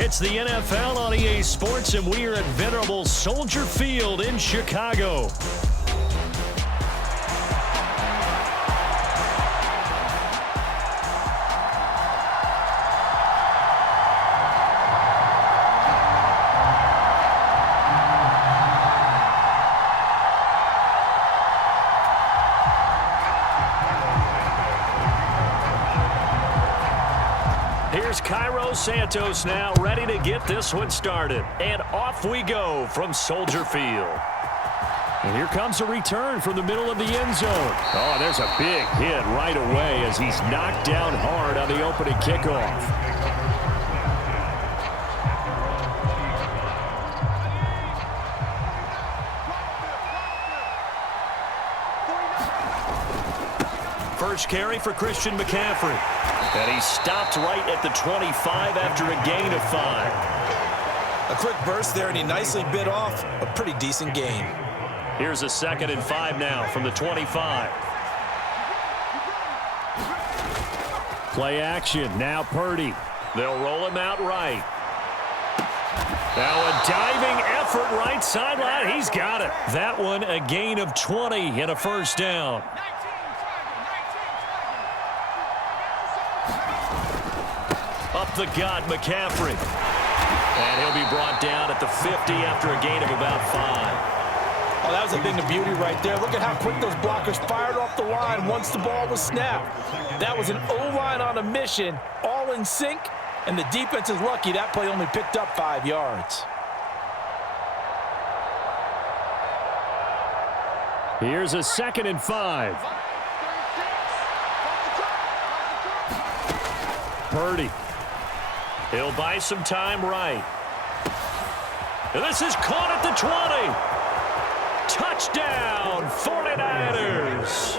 It's the NFL on EA Sports, and we are at venerable Soldier Field in Chicago. Here's Cairo Santos now ready to get this one started. And off we go from Soldier Field. And here comes a return from the middle of the end zone. Oh, there's a big hit right away as he's knocked down hard on the opening kickoff. First carry for Christian McCaffrey. And he stopped right at the 25 after a gain of 5. A quick burst there, and he nicely bit off a pretty decent gain. Here's a 2nd and 5 now from the 25. Play action. Now Purdy. They'll roll him out right. Now a diving effort right sideline. He's got it. That one a gain of 20 and a first down. Up the gut, McCaffrey. And he'll be brought down at the 50 after a gain of about 5. Oh, that was a thing of beauty right there. Look at how quick those blockers fired off the line once the ball was snapped. That was an O-line on a mission, all in sync, and the defense is lucky that play only picked up 5 yards. Here's a 2nd and 5. Purdy. He'll buy some time right. And this is caught at the 20. Touchdown, 49ers.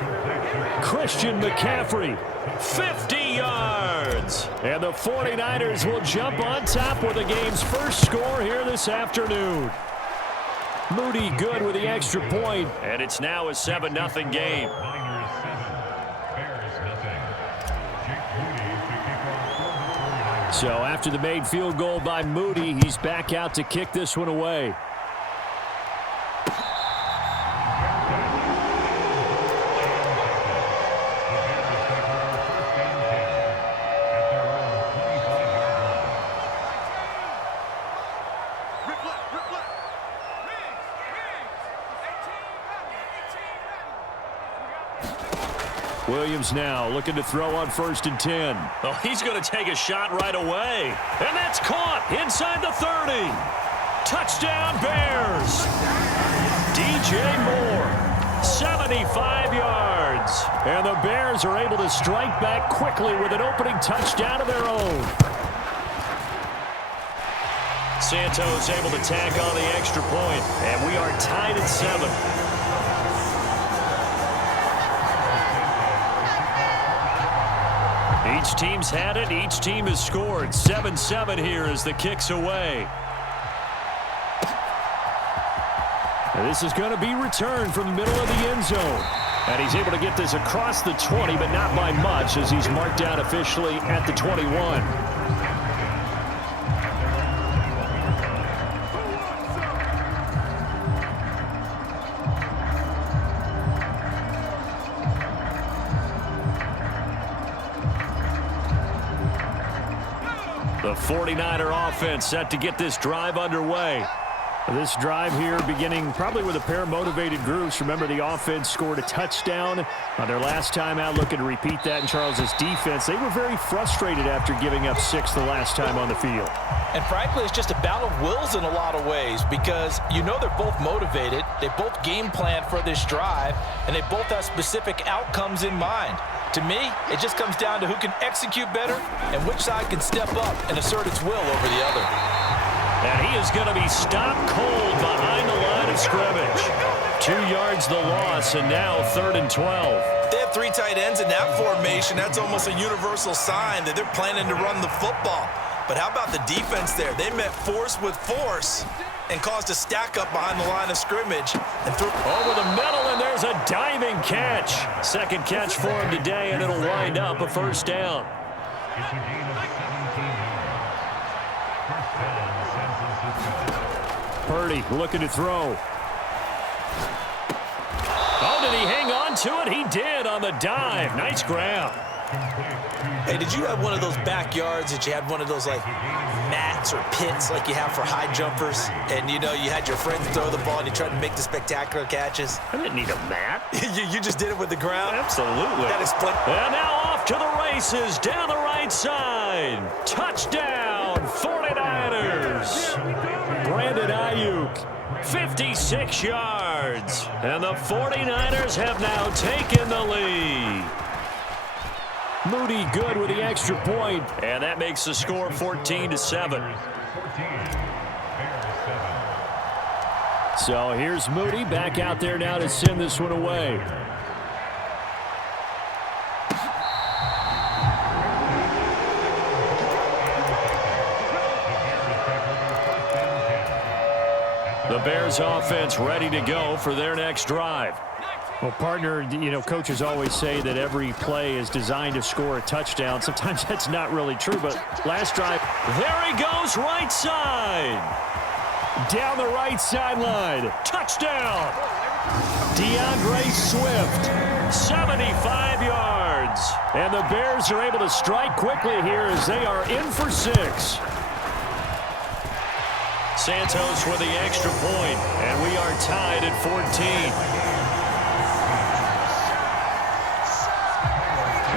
Christian McCaffrey, 50 yards. And the 49ers will jump on top with the game's first score here this afternoon. Moody good with the extra point, and it's now a 7-0 game. So after the made field goal by Moody, he's back out to kick this one away. Williams now looking to throw on 1st and 10. Oh, he's going to take a shot right away. And that's caught inside the 30. Touchdown, Bears. DJ Moore, 75 yards. And the Bears are able to strike back quickly with an opening touchdown of their own. Santos able to tack on the extra point. And we are tied at 7. Each team's had it. Each team has scored. 7-7 here as the kick's away. And this is going to be returned from the middle of the end zone. And he's able to get this across the 20, but not by much as he's marked down officially at the 21. The 49er offense set to get this drive underway. This drive here beginning probably with a pair of motivated groups. Remember, the offense scored a touchdown on their last time out, looking to repeat that in Charles's defense. They were very frustrated after giving up 6 the last time on the field. And frankly, it's just a battle of wills in a lot of ways because you know they're both motivated. They both game plan for this drive, and they both have specific outcomes in mind. To me, it just comes down to who can execute better and which side can step up and assert its will over the other. And he is going to be stopped cold behind the line of scrimmage. 2 yards the loss, and now 3rd and 12. They have 3 tight ends in that formation. That's almost a universal sign that they're planning to run the football. But how about the defense there? They met force with force and caused a stack up behind the line of scrimmage. And threw over the middle, and there's a diving catch. 2nd catch for him today, and it'll wind up a 1st down. Purdy looking to throw. Oh, did he hang on to it? He did on the dive. Nice grab. Hey, did you have one of those backyards that you had one of those, like, mats or pits like you have for high jumpers? And, you know, you had your friends throw the ball and you tried to make the spectacular catches? I didn't need a mat. you just did it with the ground? Absolutely. That explains. And now off to the races down the right side. Touchdown, 49ers. Brandon Ayuk, 56 yards. And the 49ers have now taken the lead. Moody good with the extra point, and that makes the score 14-7. So here's Moody back out there now to send this one away. The Bears offense ready to go for their next drive. Well, partner, you know, coaches always say that every play is designed to score a touchdown. Sometimes that's not really true, but last drive, there he goes, right side. Down the right sideline. Touchdown. DeAndre Swift, 75 yards. And the Bears are able to strike quickly here as they are in for 6. Santos with the extra point, and we are tied at 14.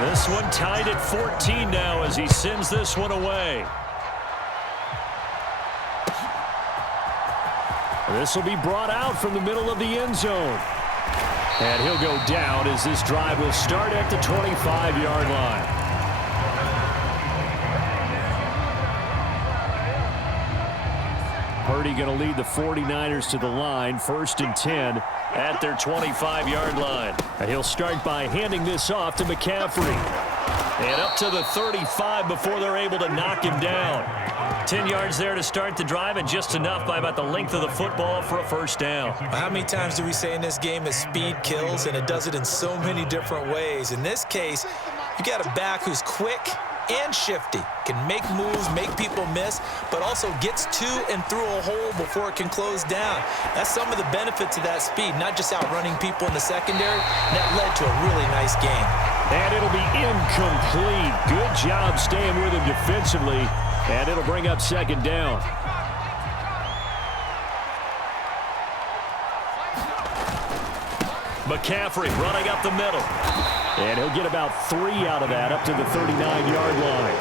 This one tied at 14 now as he sends this one away. This will be brought out from the middle of the end zone. And he'll go down as this drive will start at the 25-yard line. Purdy going to lead the 49ers to the line, 1st and 10 at their 25-yard line. And he'll start by handing this off to McCaffrey. And up to the 35 before they're able to knock him down. 10 yards there to start the drive, and just enough by about the length of the football for a first down. How many times do we say in this game that speed kills, and it does it in so many different ways? In this case, you got a back who's quick and shifty, can make moves, make people miss, but also gets to and through a hole before it can close down. That's some of the benefits of that speed, not just outrunning people in the secondary. That led to a really nice game. And it'll be incomplete. Good job staying with him defensively, and it'll bring up 2nd down. McCaffrey running up the middle. And he'll get about 3 out of that up to the 39-yard line.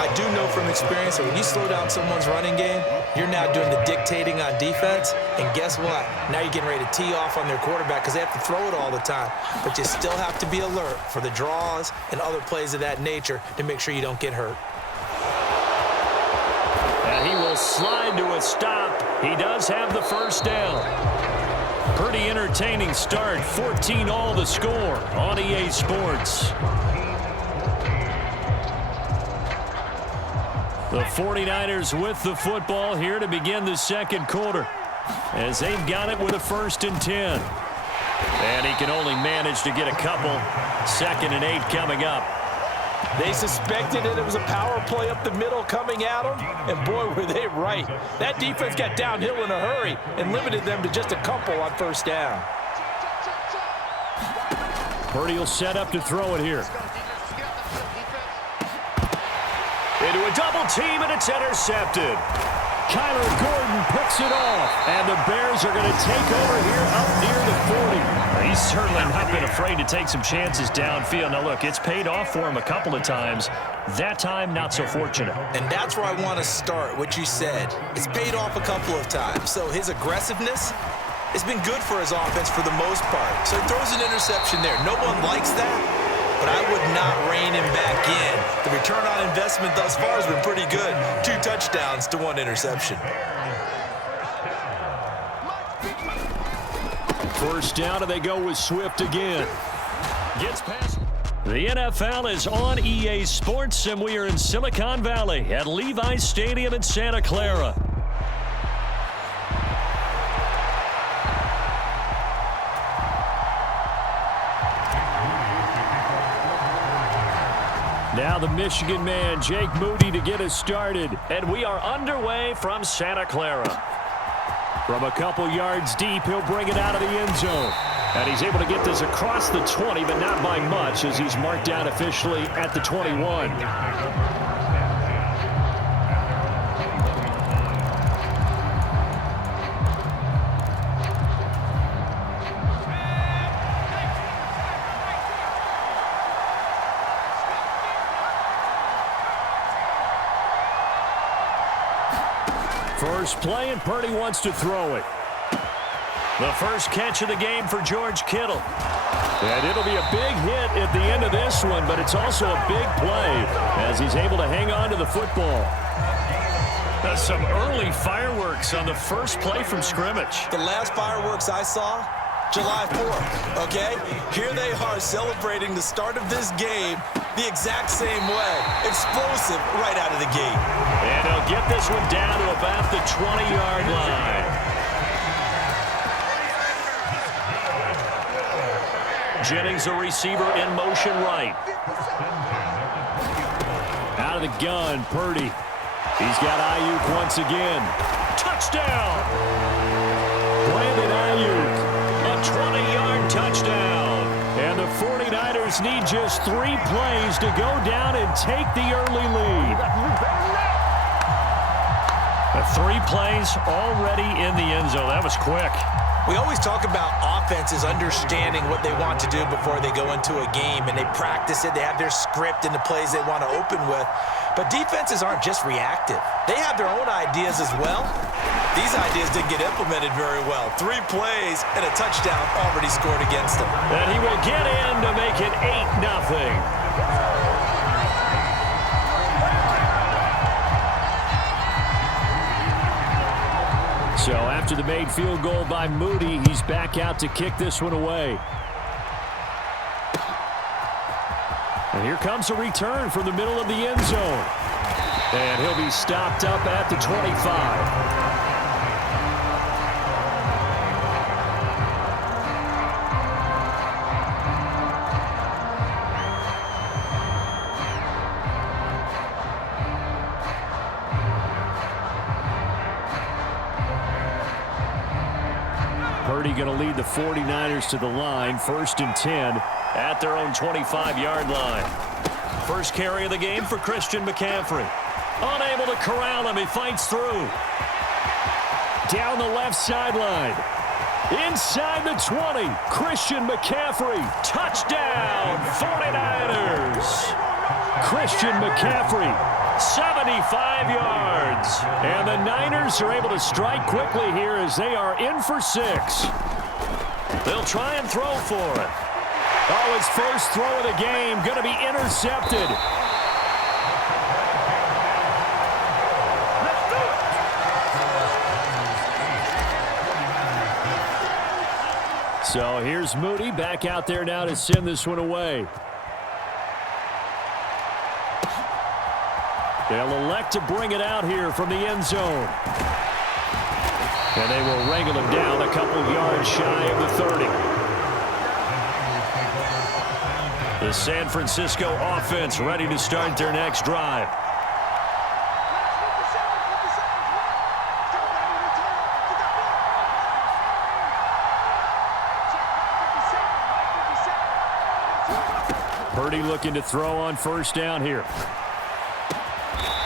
I do know from experience that when you slow down someone's running game, you're now doing the dictating on defense. And guess what? Now you're getting ready to tee off on their quarterback because they have to throw it all the time. But you still have to be alert for the draws and other plays of that nature to make sure you don't get hurt. And he will slide to a stop. He does have the first down. Pretty entertaining start. 14 all the score on EA Sports. The 49ers with the football here to begin the second quarter as they've got it with a 1st and 10. And he can only manage to get a couple. 2nd and 8 coming up. They suspected it was a power play up the middle coming at them, and boy, were they right. That defense got downhill in a hurry and limited them to just a couple on 1st down. Purdy will set up to throw it here. Into a double team, and it's intercepted. Kyler Gordon picks it off, and the Bears are going to take over here up near the 40. He's certainly not been afraid to take some chances downfield. Now, look, it's paid off for him a couple of times. That time, not so fortunate. And that's where I want to start, what you said. It's paid off a couple of times. So his aggressiveness has been good for his offense for the most part. So he throws an interception there. No one likes that, but I would not rein him back in. The return on investment thus far has been pretty good. 2 touchdowns to 1 interception. First down, and they go with Swift again. Gets past. The NFL is on EA Sports, and we are in Silicon Valley at Levi's Stadium in Santa Clara. Now the Michigan man, Jake Moody, to get us started. And we are underway from Santa Clara. From a couple yards deep, he'll bring it out of the end zone. And he's able to get this across the 20, but not by much, as he's marked down officially at the 21. First play, and Purdy wants to throw it. The first catch of the game for George Kittle. And it'll be a big hit at the end of this one, but it's also a big play as he's able to hang on to the football. Some early fireworks on the first play from scrimmage. The last fireworks I saw, July 4th, okay? Here they are celebrating the start of this game the exact same way. Explosive right out of the gate. And he'll get this one down to about the 20-yard line. Jennings, a receiver, in motion right. Out of the gun, Purdy. He's got Ayuk once again. Touchdown! Brandon Ayuk, a 20-yard touchdown. And the 49ers need just 3 plays to go down and take the early lead. 3 plays already in the end zone. That was quick. We always talk about offenses understanding what they want to do before they go into a game, and they practice it. They have their script and the plays they want to open with. But defenses aren't just reactive. They have their own ideas as well. These ideas didn't get implemented very well. 3 plays and a touchdown already scored against them. And he will get in to make it 8-0. So after the made field goal by Moody, he's back out to kick this one away. And here comes a return from the middle of the end zone. And he'll be stopped up at the 25. Purdy going to lead the 49ers to the line, 1st and 10 at their own 25-yard line. First carry of the game for Christian McCaffrey. Unable to corral him, he fights through. Down the left sideline. Inside the 20, Christian McCaffrey. Touchdown, 49ers. Christian McCaffrey, 75 yards. And the Niners are able to strike quickly here as they are in for 6. They'll try and throw for it. Oh, his first throw of the game going to be intercepted. So here's Moody back out there now to send this one away. They'll elect to bring it out here from the end zone. And they will wrangle him down a couple yards shy of the 30. The San Francisco offense ready to start their next drive. Purdy looking to throw on first down here.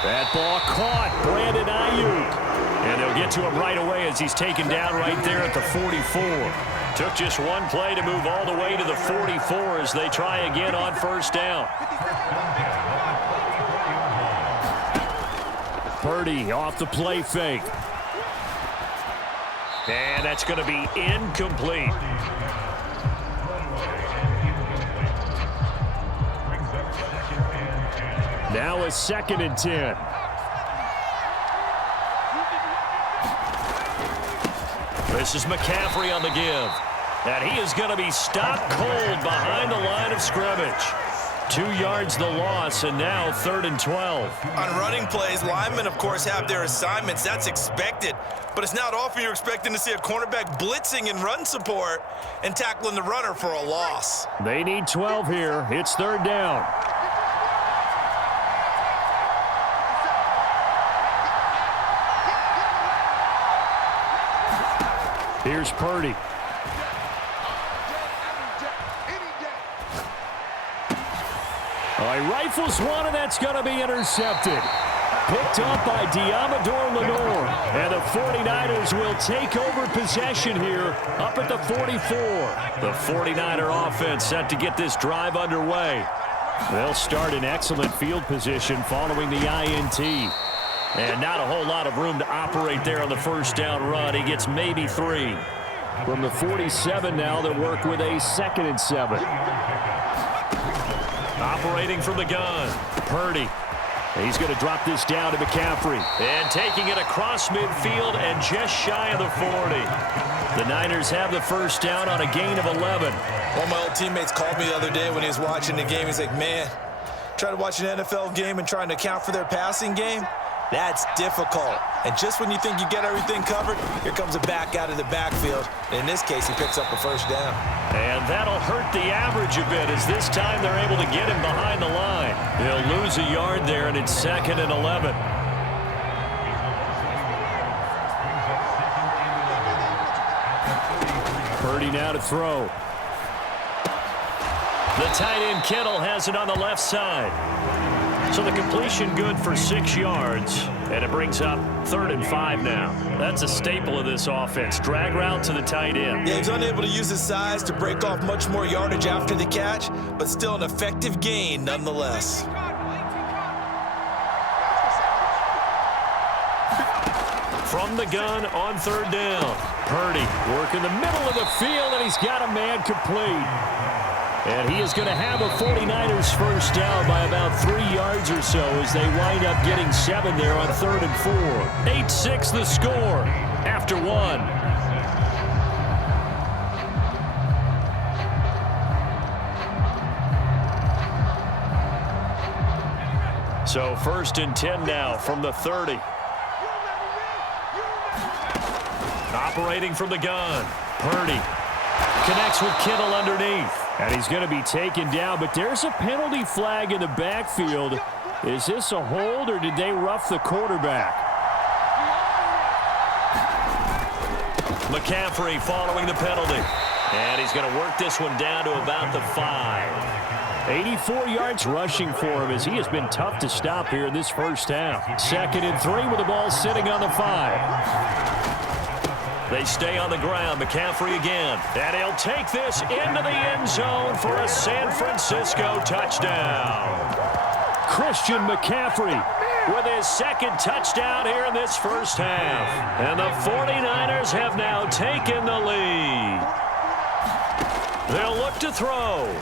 That ball caught. Brandon Ayuk. And they'll get to him right away as he's taken down right there at the 44. Took just one play to move all the way to the 44 as they try again on first down. Purdy off the play fake. And that's going to be incomplete. Now a 2nd and 10. This is McCaffrey on the give. And he is going to be stopped cold behind the line of scrimmage. 2 yards the loss, and now 3rd and 12. On running plays, linemen, of course, have their assignments. That's expected. But it's not often you're expecting to see a cornerback blitzing in run support and tackling the runner for a loss. They need 12 here. It's 3rd down. Here's Purdy. He rifles one, and that's going to be intercepted. Picked up by Diamador Lenore. And the 49ers will take over possession here up at the 44. The 49er offense set to get this drive underway. They'll start in excellent field position following the INT. And not a whole lot of room to operate there on the first down run. He gets maybe 3. From the 47 now, they'll work with a 2nd and 7. Operating from the gun, Purdy. He's going to drop this down to McCaffrey. And taking it across midfield and just shy of the 40. The Niners have the first down on a gain of 11. One of my old teammates called me the other day when he was watching the game. He's like, man, trying to watch an NFL game and trying to account for their passing game? That's difficult. And just when you think you get everything covered, here comes a back out of the backfield. And in this case, he picks up a first down. And that'll hurt the average a bit as this time they're able to get him behind the line. They'll lose a yard there, and it's 2nd and 11. Purdy now to throw. The tight end Kittle has it on the left side. So the completion good for 6 yards, and it brings up 3rd and 5 now. That's a staple of this offense. Drag route to the tight end. Yeah, he's unable to use his size to break off much more yardage after the catch, but still an effective gain nonetheless. From the gun on 3rd down. Purdy working the middle of the field, and he's got a man complete. And he is going to have a 49ers first down by about 3 yards or so as they wind up getting 7 there on 3rd and 4. 8-6 the score after 1. So 1st and 10 now from the 30. Operating from the gun. Purdy connects with Kittle underneath. And he's going to be taken down, but there's a penalty flag in the backfield. Is this a hold, or did they rough the quarterback? McCaffrey following the penalty. And he's going to work this one down to about the 5. 84 yards rushing for him as he has been tough to stop here in this first half. 2nd and 3 with the ball sitting on the 5. They stay on the ground. McCaffrey again. And he'll take this into the end zone for a San Francisco touchdown. Christian McCaffrey with his 2nd touchdown here in this first half. And the 49ers have now taken the lead. They'll look to throw.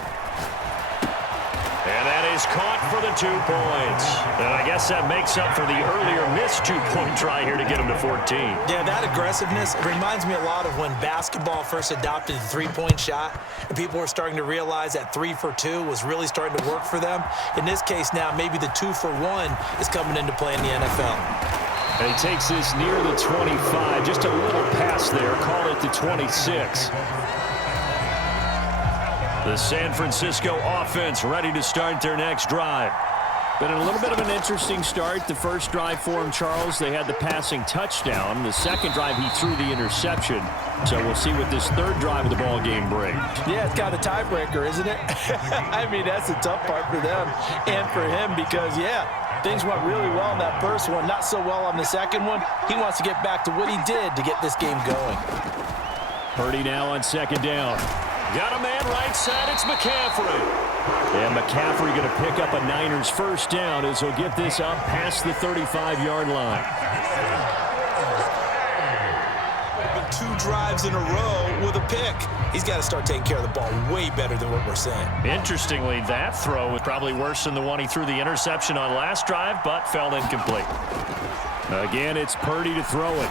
And that is caught for the 2 points. And I guess that makes up for the earlier missed 2-point try here to get him to 14. Yeah, that aggressiveness reminds me a lot of when basketball first adopted the 3-point shot. And people were starting to realize that 3 for 2 was really starting to work for them. In this case now, maybe the 2 for 1 is coming into play in the NFL. And he takes this near the 25. Just a little pass there. Call it the 26. The San Francisco offense ready to start their next drive. Been a little bit of an interesting start. The first drive for him, Charles, they had the passing touchdown. The second drive, he threw the interception. So we'll see what this 3rd drive of the ball game brings. Yeah, it's kind of a tiebreaker, isn't it? I mean, that's the tough part for them and for him because, yeah, things went really well in that first one, not so well on the second one. He wants to get back to what he did to get this game going. Purdy now on 2nd down. Got a man right side. It's McCaffrey. And McCaffrey going to pick up a Niners first down as he'll get this up past the 35-yard line. 2 drives in a row with a pick. He's got to start taking care of the ball way better than what we're seeing. Interestingly, that throw was probably worse than the one he threw the interception on last drive, but fell incomplete. Again, it's Purdy to throw it.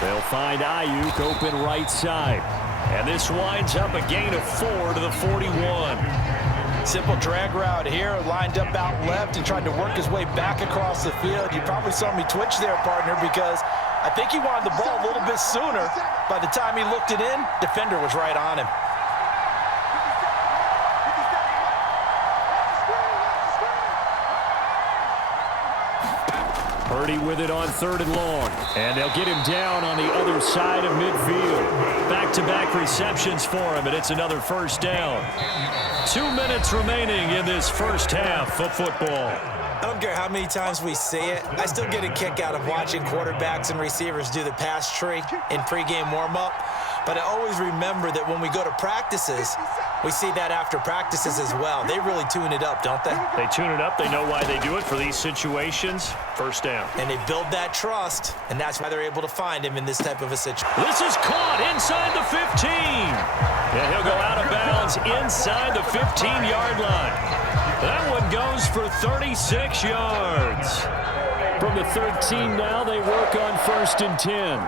They'll find Ayuk open right side. And this winds up a gain of 4 to the 41. Simple drag route here, lined up out left and tried to work his way back across the field. You probably saw me twitch there, partner, because I think he wanted the ball a little bit sooner. By the time he looked it in, defender was right on him. Purdy with it on 3rd and long. And they'll get him down on the other side of midfield. Back-to-back receptions for him, and it's another first down. 2 minutes remaining in this first half of football. I don't care how many times we see it. I still get a kick out of watching quarterbacks and receivers do the pass tree in pregame warm-up. But I always remember that when we go to practices, we see that after practices as well. They really tune it up, don't they? They tune it up. They know why they do it for these situations. First down. And they build that trust, and that's why they're able to find him in this type of a situation. This is caught inside the 15. And he'll go out of bounds inside the 15-yard line. That one goes for 36 yards. From the 13 now, they work on 1st and 10.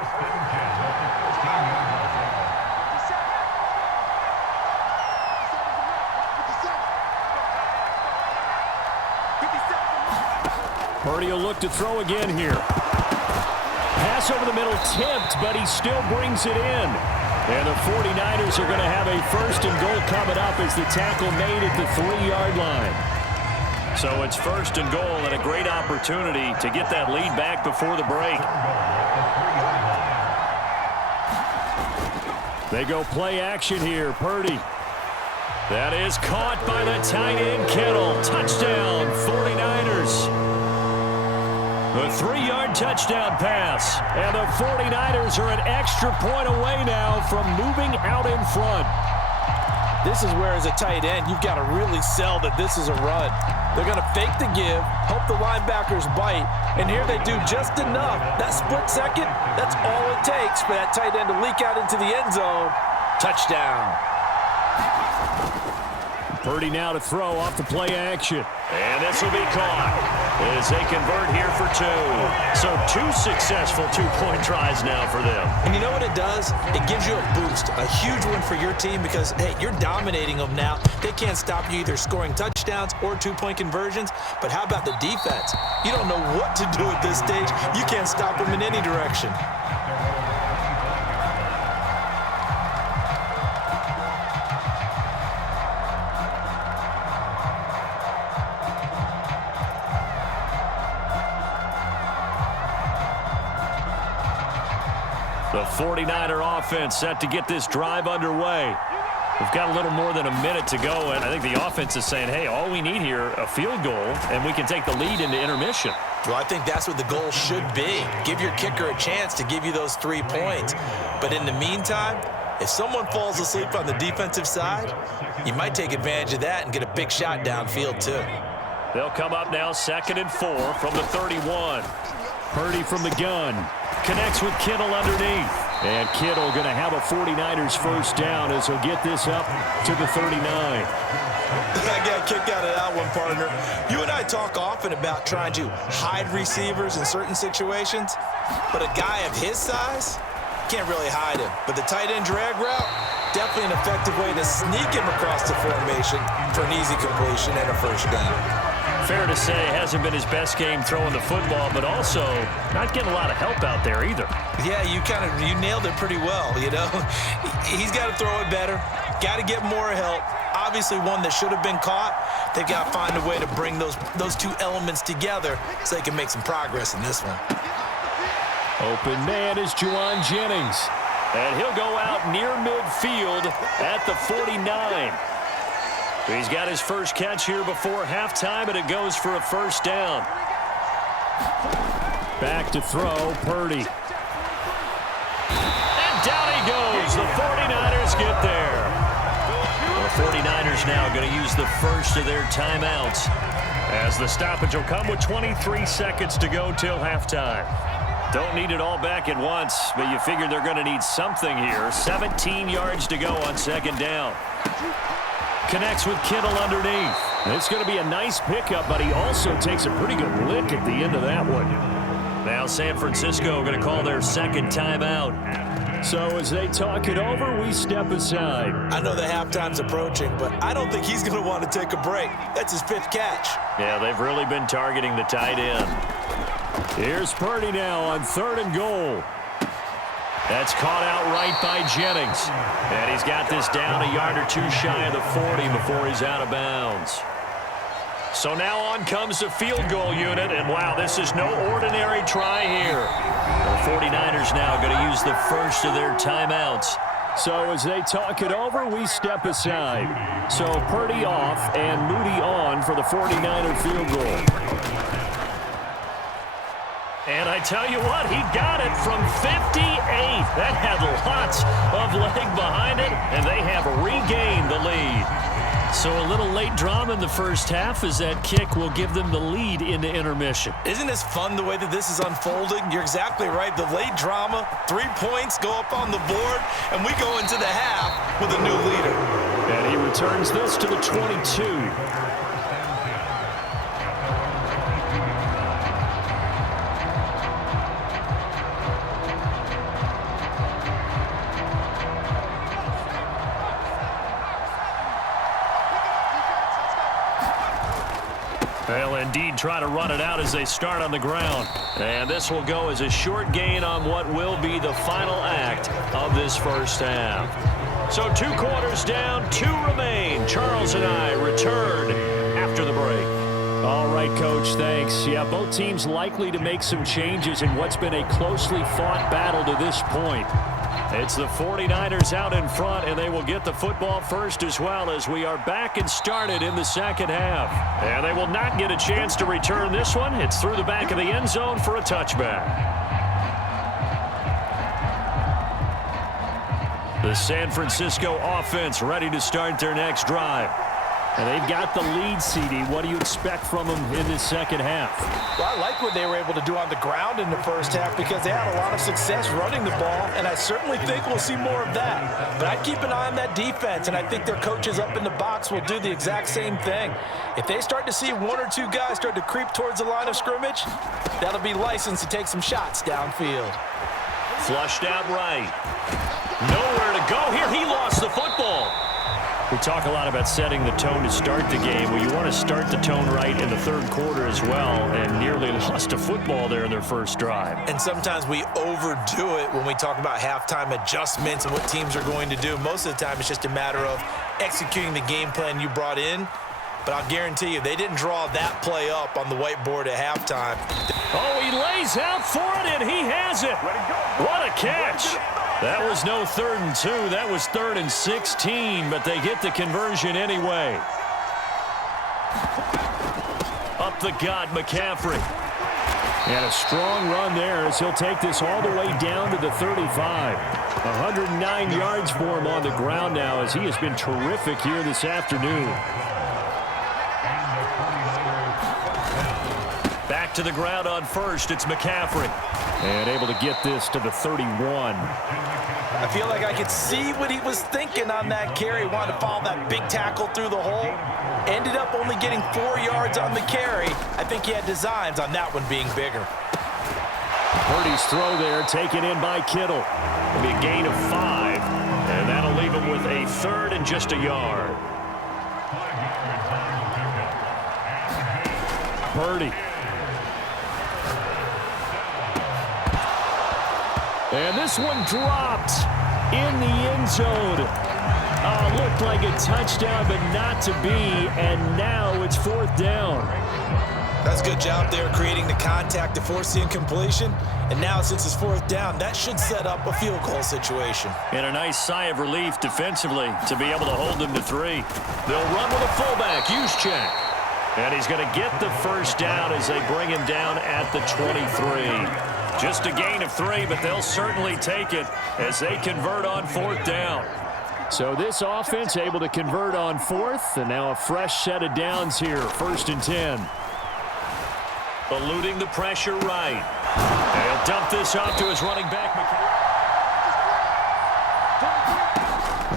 Purdy will look to throw again here. Pass over the middle, tipped, but he still brings it in. And the 49ers are going to have a 1st and goal coming up as the tackle made at the 3-yard line. So it's 1st and goal and a great opportunity to get that lead back before the break. They go play action here. Purdy. That is caught by the tight end, Kittle. Touchdown, 49ers. The 3-yard touchdown pass. And the 49ers are an extra point away now from moving out in front. This is where, as a tight end, you've got to really sell that this is a run. They're going to fake the give, hope the linebackers bite, and here they do just enough. That split second, that's all it takes for that tight end to leak out into the end zone. Touchdown. Purdy now to throw off the play action. And this will be caught as they convert here for 2. So 2 successful 2-point tries now for them. And you know what it does? It gives you a boost, a huge one for your team because, hey, you're dominating them now. They can't stop you either scoring touchdowns or 2-point conversions. But how about the defense? You don't know what to do at this stage. You can't stop them in any direction. The 49er offense set to get this drive underway. We've got a little more than a minute to go, and I think the offense is saying, hey, all we need here, a field goal, and we can take the lead into intermission. Well, I think that's what the goal should be. Give your kicker a chance to give you those 3 points. But in the meantime, if someone falls asleep on the defensive side, you might take advantage of that and get a big shot downfield too. They'll come up now 2nd and 4 from the 31. Purdy from the gun. Connects with Kittle underneath. And Kittle going to have a 49ers first down as he'll get this up to the 39. I got a kick out of that one, partner. You and I talk often about trying to hide receivers in certain situations, but a guy of his size can't really hide him. But the tight end drag route, definitely an effective way to sneak him across the formation for an easy completion and a first down. Fair to say, hasn't been his best game throwing the football, but also not getting a lot of help out there either. Yeah, you nailed it pretty well, you know. He's got to throw it better, got to get more help. Obviously one that should have been caught. They've got to find a way to bring those 2 elements together so they can make some progress in this one. Open man is Juwan Jennings. And he'll go out near midfield at the 49. He's got his first catch here before halftime, and it goes for a first down. Back to throw, Purdy. And down he goes. The 49ers get there. The 49ers now going to use the first of their timeouts as the stoppage will come with 23 seconds to go till halftime. Don't need it all back at once, but you figure they're going to need something here. 17 yards to go on 2nd down. Connects with Kittle underneath. It's going to be a nice pickup, but he also takes a pretty good lick at the end of that one. Now San Francisco going to call their 2nd timeout. So as they talk it over, we step aside. I know the halftime's approaching, but I don't think he's going to want to take a break. That's his 5th catch. Yeah, they've really been targeting the tight end. Here's Purdy now on 3rd and goal. That's caught out right by Jennings. And he's got this down a yard or 2 shy of the 40 before he's out of bounds. So now on comes the field goal unit, and wow, this is no ordinary try here. The 49ers now going to use the first of their timeouts. So as they talk it over, we step aside. So Purdy off and Moody on for the 49er field goal. And I tell you what, he got it from 58. That had lots of leg behind it, and they have regained the lead. So a little late drama in the first half as that kick will give them the lead into intermission. Isn't this fun the way that this is unfolding? You're exactly right. The late drama, 3 points go up on the board, and we go into the half with a new leader. And he returns this to the 22. They'll indeed try to run it out as they start on the ground. And this will go as a short gain on what will be the final act of this first half. So 2 quarters down, 2 remain. Charles and I return after the break. All right, Coach, thanks. Yeah, both teams likely to make some changes in what's been a closely fought battle to this point. It's the 49ers out in front, and they will get the football first as well as we are back and started in the second half. And they will not get a chance to return this one. It's through the back of the end zone for a touchback. The San Francisco offense ready to start their next drive. And they've got the lead, CD. What do you expect from them in this second half? Well, I like what they were able to do on the ground in the first half because they had a lot of success running the ball, and I certainly think we'll see more of that. But I'd keep an eye on that defense, and I think their coaches up in the box will do the exact same thing. If they start to see 1 or 2 guys start to creep towards the line of scrimmage, that'll be licensed to take some shots downfield. Flushed out right. Nowhere to go here. He lost the football. We talk a lot about setting the tone to start the game. Well, you want to start the tone right in the third quarter as well, and nearly lost a football there in their first drive. And sometimes we overdo it when we talk about halftime adjustments and what teams are going to do. Most of the time, it's just a matter of executing the game plan you brought in. But I'll guarantee you, they didn't draw that play up on the whiteboard at halftime. Oh, he lays out for it, and he has it. What a catch. That was no 3rd and 2. That was 3rd and 16, but they get the conversion anyway. Up the gut, McCaffrey. And a strong run there as he'll take this all the way down to the 35. 109 yards for him on the ground now as he has been terrific here this afternoon. Back to the ground on first. It's McCaffrey. And able to get this to the 31. I feel like I could see what he was thinking on that carry. Wanted to follow that big tackle through the hole. Ended up only getting 4 yards on the carry. I think he had designs on that one being bigger. Purdy's throw there taken in by Kittle. It'll be a gain of 5. And that'll leave him with a 3rd and just a yard. Purdy. And this one dropped in the end zone. Looked like a touchdown, but not to be. And now it's 4th down. That's a good job there creating the contact to force the incompletion. And now since it's 4th down, that should set up a field goal situation. And a nice sigh of relief defensively to be able to hold them to 3. They'll run with a fullback, Juszczyk. And he's going to get the first down as they bring him down at the 23. Just a gain of 3, but they'll certainly take it as they convert on 4th down. So this offense able to convert on 4th, and now a fresh set of downs here, 1st and 10. Eluding the pressure right. And he'll dump this off to his running back.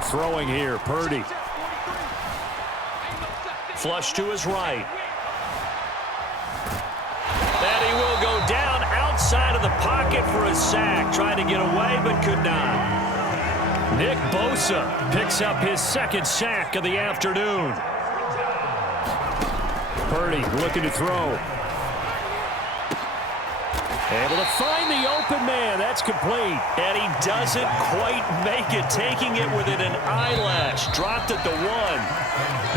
Throwing here, Purdy. Flush to his right. And he will go down outside of the pocket for a sack. Trying to get away, but could not. Nick Bosa picks up his 2nd sack of the afternoon. Purdy looking to throw. Able to find the open man. That's complete. And he doesn't quite make it, taking it within an eyelash. Dropped at the 1.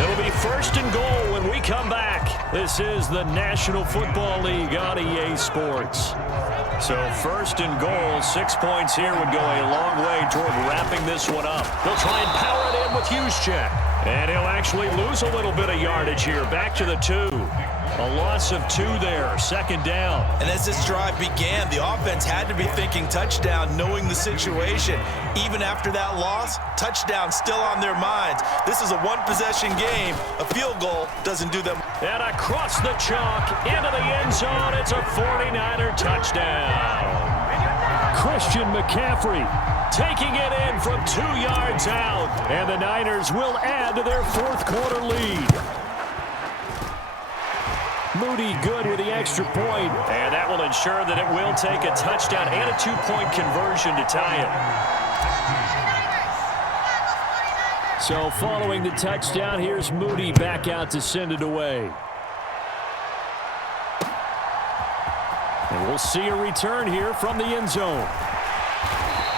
It'll be 1st and goal when we come back. This is the National Football League on EA Sports. So 1st and goal, 6 points here would go a long way toward wrapping this one up. They'll try and power it in with Juszczyk. And he'll actually lose a little bit of yardage here. Back to the 2. A loss of 2 there, 2nd down. And as this drive began, the offense had to be thinking touchdown, knowing the situation. Even after that loss, touchdown still on their minds. This is a one-possession game. A field goal doesn't do them. And across the chalk, into the end zone, it's a 49er touchdown. Christian McCaffrey taking it in from 2 yards out. And the Niners will add to their 4th quarter lead. Moody good with the extra point. And that will ensure that it will take a touchdown and a 2-point conversion to tie it. So following the touchdown, here's Moody back out to send it away. And we'll see a return here from the end zone.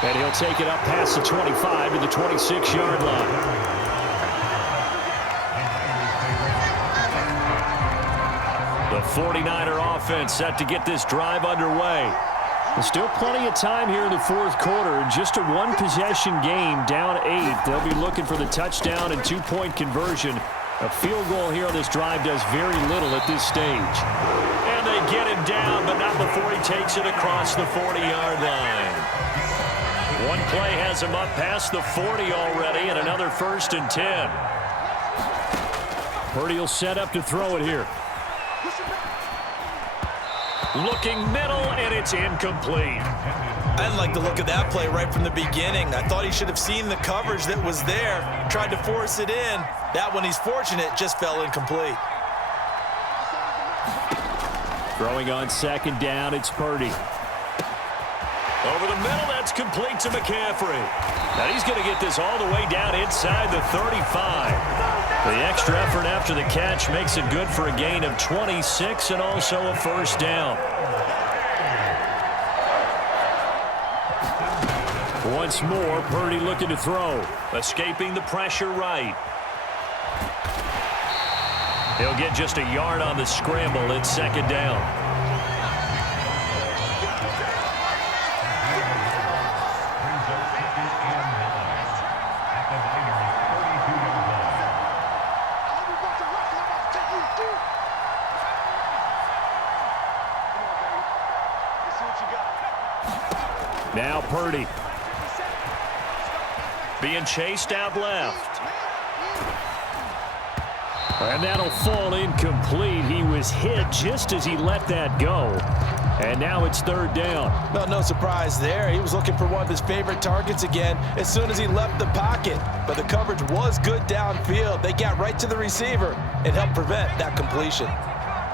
And he'll take it up past the 25 to the 26-yard line. The 49er offense set to get this drive underway. There's still plenty of time here in the 4th quarter. Just a one-possession game, down 8. They'll be looking for the touchdown and 2-point conversion. A field goal here on this drive does very little at this stage. And they get him down, but not before he takes it across the 40-yard line. One play has him up past the 40 already, and another 1st and 10. Purdy will set up to throw it here. Looking middle, and it's incomplete. I didn't like the look of that play right from the beginning. I thought he should have seen the coverage that was there, tried to force it in. That one, he's fortunate, just fell incomplete. Throwing on 2nd down, it's Purdy. Over the middle, that's complete to McCaffrey. Now he's going to get this all the way down inside the 35. The extra effort after the catch makes it good for a gain of 26 and also a 1st down. Once more, Purdy looking to throw. Escaping the pressure right. He'll get just a yard on the scramble. It's 2nd down. Now Purdy. Being chased out left. And that'll fall incomplete. He was hit just as he let that go. And now it's 3rd down. Well, no surprise there. He was looking for one of his favorite targets again as soon as he left the pocket. But the coverage was good downfield. They got right to the receiver and helped prevent that completion.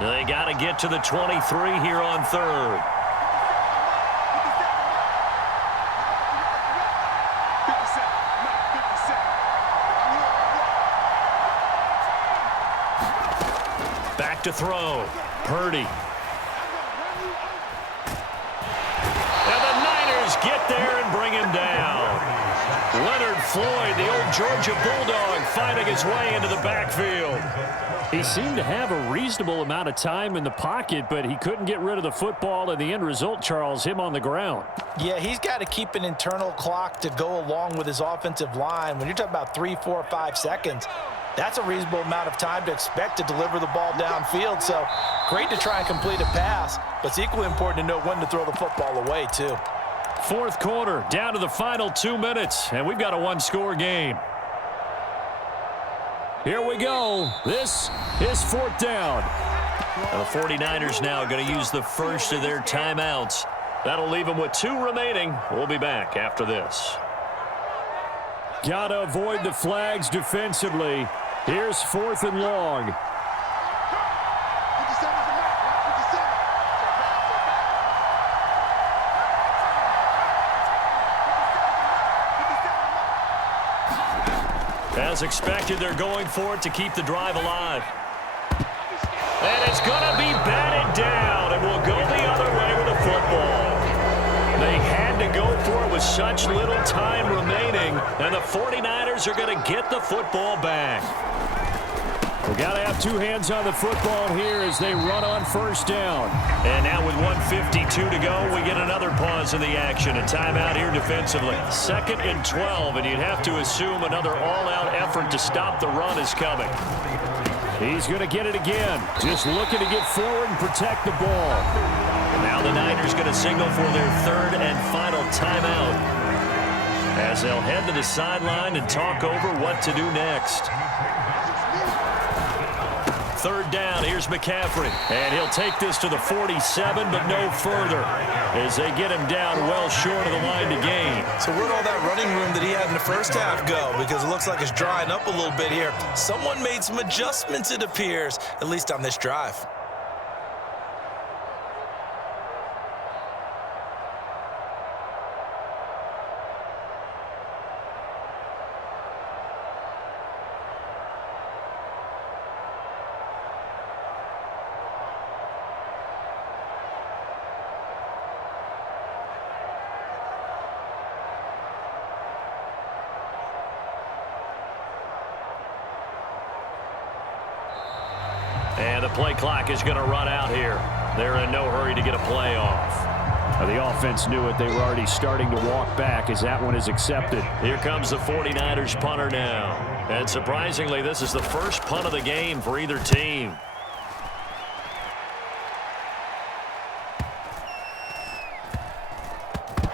They got to get to the 23 here on 3rd. Back to throw. Purdy. And the Niners get there and bring him down. Leonard Floyd, the old Georgia Bulldog, finding his way into the backfield. He seemed to have a reasonable amount of time in the pocket, but he couldn't get rid of the football, and the end result, Charles, him on the ground. Yeah, he's got to keep an internal clock to go along with his offensive line. When you're talking about 3, 4, 5 seconds, that's a reasonable amount of time to expect to deliver the ball downfield. So great to try and complete a pass, but it's equally important to know when to throw the football away, too. 4th quarter, down to the final 2 minutes, and we've got a one-score game. Here we go. This is 4th down. And the 49ers now going to use the first of their timeouts. That'll leave them with 2 remaining. We'll be back after this. Got to avoid the flags defensively. Here's 4th and long. As expected, they're going for it to keep the drive alive. And it's going to be batted down, and we'll go the other way with the football. can go for it with such little time remaining, and the 49ers are going to get the football back. We got to have two hands on the football here as they run on first down. And now with 1:52 to go, we get another pause in the action. A timeout here defensively. 2nd and 12, and you'd have to assume another all-out effort to stop the run is coming. He's going to get it again. Just looking to get forward and protect the ball. And now the Niners going to signal for their 3rd and final timeout, as they'll head to the sideline and talk over what to do next. 3rd down, here's McCaffrey. And he'll take this to the 47, but no further, as they get him down well short of the line to gain. So where'd all that running room that he had in the first half go? Because it looks like it's drying up a little bit here. Someone made some adjustments, it appears, at least on this drive. And the play clock is going to run out here. They're in no hurry to get a play off. The offense knew it. They were already starting to walk back as that one is accepted. Here comes the 49ers punter now. And surprisingly, this is the first punt of the game for either team.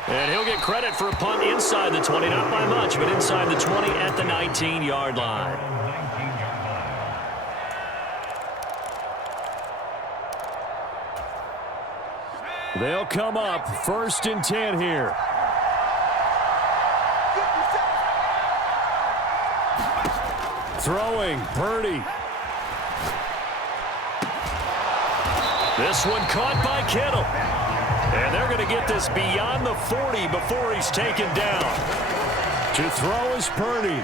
And he'll get credit for a punt inside the 20. Not by much, but inside the 20 at the 19-yard line. They'll come up 1st and 10 here. Throwing, Purdy. This one caught by Kittle. And they're going to get this beyond the 40 before he's taken down. To throw is Purdy.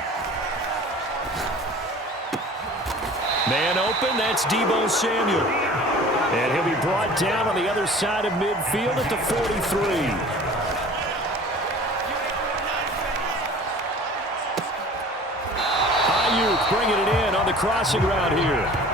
Man open, that's Deebo Samuel. And he'll be brought down on the other side of midfield at the 43. Ayuk bringing it in on the crossing route here.